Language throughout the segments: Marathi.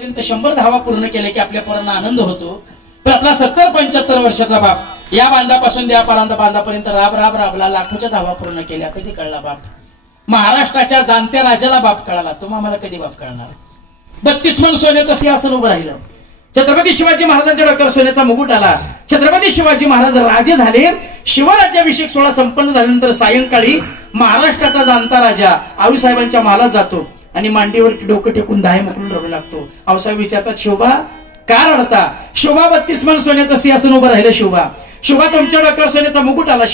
पर्यंत 100 धावा पूर्ण केल्या की आपल्या पोरांना आनंद होतो. पण आपला 70-75 वर्षाचा बाप या बांधापासून त्या बांधापर्यंत राबला, लाखोच्या धावा पूर्ण केल्या. कधी कळला बाप? महाराष्ट्राच्या जाणत्या राजाला बाप कळाला. तुम्हाला कधी बाप कळणार? 32 मन सोन्याचं सिंहासन उभं राहिलं. छत्रपती शिवाजी महाराजांच्या डोक्यावर सोन्याचा मुकुट आला. छत्रपती शिवाजी महाराज राजे झाले. शिवराज्याभिषेक सोहळा संपन्न झाल्यानंतर सायंकाळी महाराष्ट्राचा जाणता राजा आऊसाहेबांच्या महालात जातो आणि मांडीवर डोकं टेकून दाय मोकळून रडू लागतो. आऊसाहेब विचारतात, शिवबा का रडता? शिवबा 32 मन सोन्याचं सिंहासन उभं राहिलं. शिवबा तुमच्या डोक्यावर सोन्याचा मुकुट आला.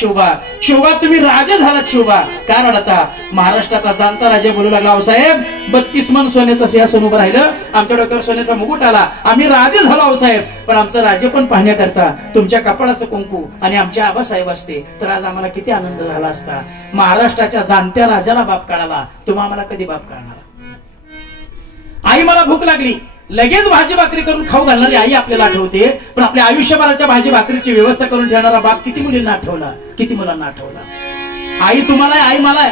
शिवबा तुम्ही राजे झालात. शिवबा का रडता? महाराष्ट्राचा जाणता राजा बोलू लागला, आऊसाहेब 32 मन सोन्याचं सिंहासन उभं राहिलं, आमच्या डोक्यावर सोन्याचा मुकुट आला, आम्ही राजे झालो आऊसाहेब, पण आमचं राज्य पण पाहण्याकरता तुमच्या कपाळाचं कुंकू आणि आमचे आबासाहेब असते तर आज आम्हाला किती आनंद झाला असता. महाराष्ट्राच्या जाणत्या राजाला बाप कळाला. तुम्हाला कधी बाप कळणार? आई मला भूक लागली, लगेच भाजी भाकरी करून खाऊ घालणारी आई आपल्याला आठवते, पण आपल्या आयुष्यभराच्या भाजी भाकरीची व्यवस्था करून ठेवणारा बाप किती मुलींना आठवला, किती मुलांना आठवला? आई तुम्हाला, आई मला.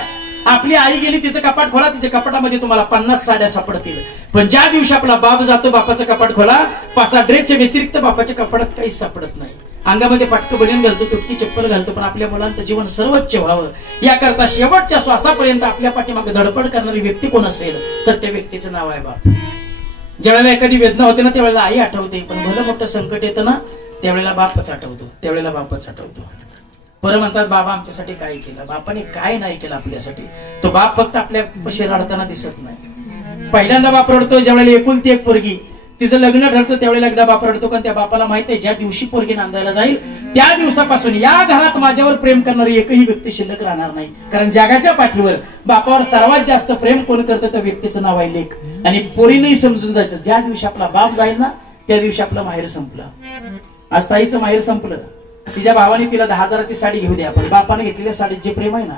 आपली आई गेली, तिचं कपाट खोला, तिच्या कपाटामध्ये तुम्हाला 50 साड्या सापडतील. पण ज्या दिवशी आपला बाप जातो, बापाचं कपाट खोला, 5-6 ड्रेसच्या व्यतिरिक्त बापाच्या कपाटात काहीच सापडत नाही. अंगामध्ये पटकं बनियन घालतो, तुटकी चप्पल घालतो, पण आपल्या मुलांचं जीवन सर्वोच्च व्हावं याकरता शेवटच्या श्वासापर्यंत आपल्या पाठीमागे धडपड करणारी व्यक्ती कोण असेल तर त्या व्यक्तीचं नाव आहे बाप. ज्यावेळेला एखादी वेदना होते ना त्यावेळेला आई आठवते, पण भलं मोठं संकट येतं ना त्यावेळेला बापच आठवतो. बरं म्हणतात, बाबा आमच्यासाठी काय केलं? बापाने काय नाही केलं आपल्यासाठी. तो बाप फक्त आपल्या पशी रडताना दिसत नाही. पहिल्यांदा बाप रडतो ज्यावेळेला एकुलती एक पोरगी, तिचं लग्न ठरतं त्यावेळेला एकदा बाप रडतो, कारण त्या बापाला माहित आहे ज्या दिवशी पोरगी नांदायला जाईल त्या दिवसापासून या घरात माझ्यावर प्रेम करणारी एकही व्यक्ती शिल्लक राहणार नाही. कारण जगाच्या पाठीवर बापावर सर्वात जास्त प्रेम कोण करतं त्या व्यक्तीचं नाव आहे लेक. आणि पोरीनंही समजून जायचं, ज्या दिवशी आपला बाप जाईल ना त्या दिवशी आपलं माहेर संपलं. आज ताईचं माहेर संपलं. तिच्या भावाने तिला 10,000ची साडी घेऊ द्या, पण बापाने घेतलेल्या साडीत जे प्रेम आहे ना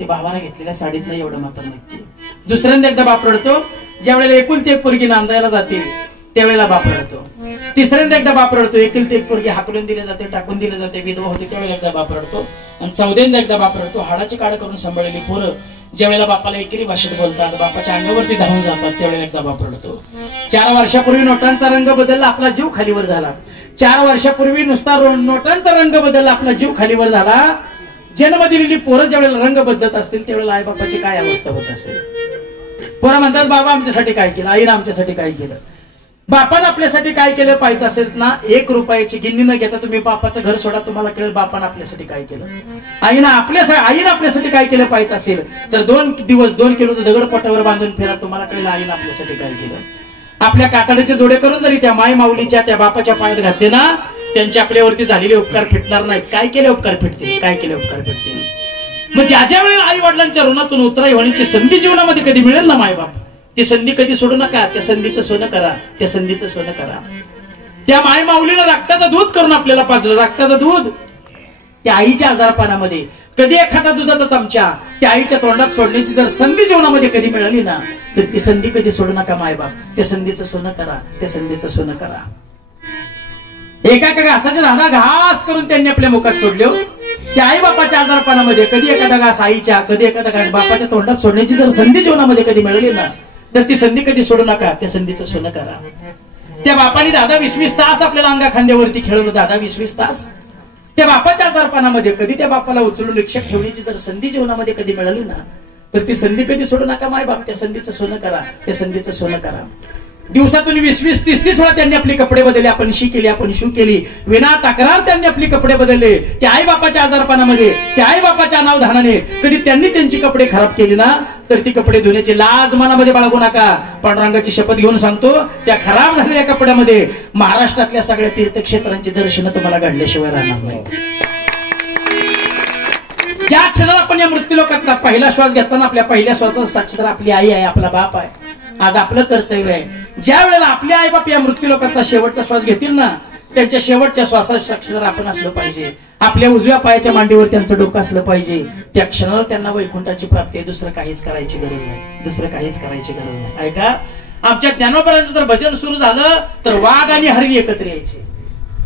ते भावाने घेतलेल्या साडीत नाही, एवढं मात्र नक्की. दुसऱ्यांदा एकदा बाप रडतो ज्यावेळेला एकुलती एक पोरगी नांदायला जाते त्यावेळेला बाप रडतो. तिसऱ्यांदा एकदा बाप रडतो, एकुलती एक पोरगी हाकलून दिली जाते, टाकून दिली जाते, विधवा होते त्यावेळेला एकदा बाप रडतो. आणि 4्यांदा एकदा बाप रडतो, हाडाची काढ करून सांभाळलेली पोरं ज्यावेळेला बापाला एकेरी भाषेत बोलतात, बापाच्या अंगावरती धावून जातात त्यावेळेला एकदा बाप रडतो. 4 वर्षापूर्वी नोटांचा रंग बदलला, आपला जीव खालीवर झाला. 4 वर्षापूर्वी नुसता नोटांचा रंग बदलला, आपला जीव खालीवर झाला. जन्म दिलेली पोरं ज्यावेळेला रंग बदलत असतील त्यावेळेला आई बापाची काय अवस्था होत असेल? पोरं म्हणतात, बाबा आमच्यासाठी काय केलं, आईनं आमच्यासाठी काय केलं? बापानं आपल्यासाठी काय केलं पाहायचं असेल ना, 1 रुपयाची गिन्नी न घेता तुम्ही बापाचं घर सोडा, तुम्हाला कळेल बापानं आपल्यासाठी काय केलं. आईनं आपल्यासाठी काय केलं पाहायचं असेल तर 2 दिवस 2 किलोचं दगड पोटावर बांधून फिरा, तुम्हाला कळेल आईनं आपल्यासाठी काय केलं. आपल्या कातडीचे जोडे करून जरी त्या माय माऊलीच्या त्या बापाच्या पायात घातले ना, त्यांचे आपल्यावरती झालेले उपकार फिटणार नाहीत. काय केले उपकार फिटतील? काय केले उपकार फिटतील? मग ज्या वेळेला आई वडिलांच्या ऋणातून उतराई होण्याची संधी जीवनामध्ये कधी मिळेल ना माय बाप, ती संधी कधी सोडू नका. त्या संधीचं सोनं करा, त्या संधीचं सोनं करा. त्या माय माऊलीला रक्ताचं दूध करून आपल्याला पाजलं, रक्ताचं दूध त्या आईच्या आजारपणामध्ये कधी एखादा दुधाचा चमचा त्या आईच्या तोंडात सोडण्याची जर संधी जीवनामध्ये कधी मिळाली ना तर ती संधी कधी सोडू नका माय बाप. त्या संधीचं सोनं करा, त्या संधीचं सोनं करा. एका घासाचे 10 घास करून त्यांनी आपल्या मुखात सोडले. त्या आई बापाच्या आजारपणामध्ये कधी एखादा घास आईच्या, कधी एखादा घास बापाच्या तोंडात सोडण्याची जर संधी जीवनामध्ये कधी मिळाली ना तर ती संधी कधी सोडू नका. त्या संधीचं सोनं करा. त्या बापाने 10-20 तास आपल्याला अंगा खांद्यावरती खेळवलं, 10-20 तास. त्या बापाच्या आजारपणामध्ये कधी त्या बापाला उचलून रिक्षात ठेवण्याची जर संधी जीवनामध्ये कधी मिळाली ना तर ती संधी कधी सोडू नका माय बाप. त्या संधीचं सोनं करा, त्या संधीचं सोनं करा. दिवसातून 20-30 वेळा त्यांनी आपले कपडे बदलले, आपण शी केली, आपण शू केली, विना तक्रार त्यांनी आपले कपडे बदलले. त्या आई बापाच्या आजारपणामध्ये, त्या आई बापाच्या अनावधानाने कधी त्यांनी त्यांची कपडे खराब केली ना तर ती कपडे धुण्याची लाज मनामध्ये बाळगू नका. पांडुरंगाची शपथ घेऊन सांगतो, त्या खराब झालेल्या कपड्यामध्ये महाराष्ट्रातल्या सगळ्या तीर्थक्षेत्रांची दर्शनं तुम्हाला घडल्याशिवाय राहणार नाही. ज्या क्षणाला आपण या मृत्यूलोकातला पहिला श्वास घेताना आपल्या पहिल्या श्वासाचा साक्षीदार आपली आई आहे, आपला बाप आहे. आज आपलं कर्तव्य आहे, ज्या वेळेला आपले आई बाप या मृत्यूलोकातला शेवटचा श्वास घेतील ना त्यांच्या शेवटच्या श्वासाचा साक्षीदार आपण असलं पाहिजे. आपल्या उजव्या पायाच्या मांडीवर त्यांचं डोकं असलं पाहिजे. त्या क्षणाला त्यांना वैकुंठाची प्राप्ती आहे. दुसरं काहीच करायची गरज नाही, दुसरं काहीच करायची गरज नाही. ऐका, आमच्या ज्ञानोबारांचं जर भजन सुरू झालं तर वाघ आणि हरिण एकत्र यायचे.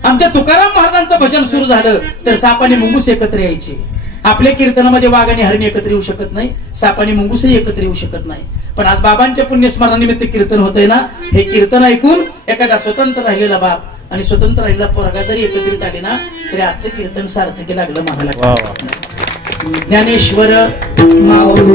आमच्या तुकाराम महाराजांचं भजन सुरू झालं तर साप आणि मुंगूस एकत्र यायचे. आपल्या कीर्तनामध्ये वाघ आणि हरिण एकत्र येऊ शकत नाही, साप आणि मुंगूसही एकत्र येऊ शकत नाही. पण आज बाबांच्या पुण्यस्मरणानिमित्त कीर्तन होतंय ना, हे कीर्तन ऐकून एखादा स्वतंत्र राहिलेला बाप आणि स्वतंत्र राहिलेला पोरगा जरी एकत्रित आले ना, तरी आजचं कीर्तन सार्थकी लागलं म्हणायला. ज्ञानेश्वर माऊली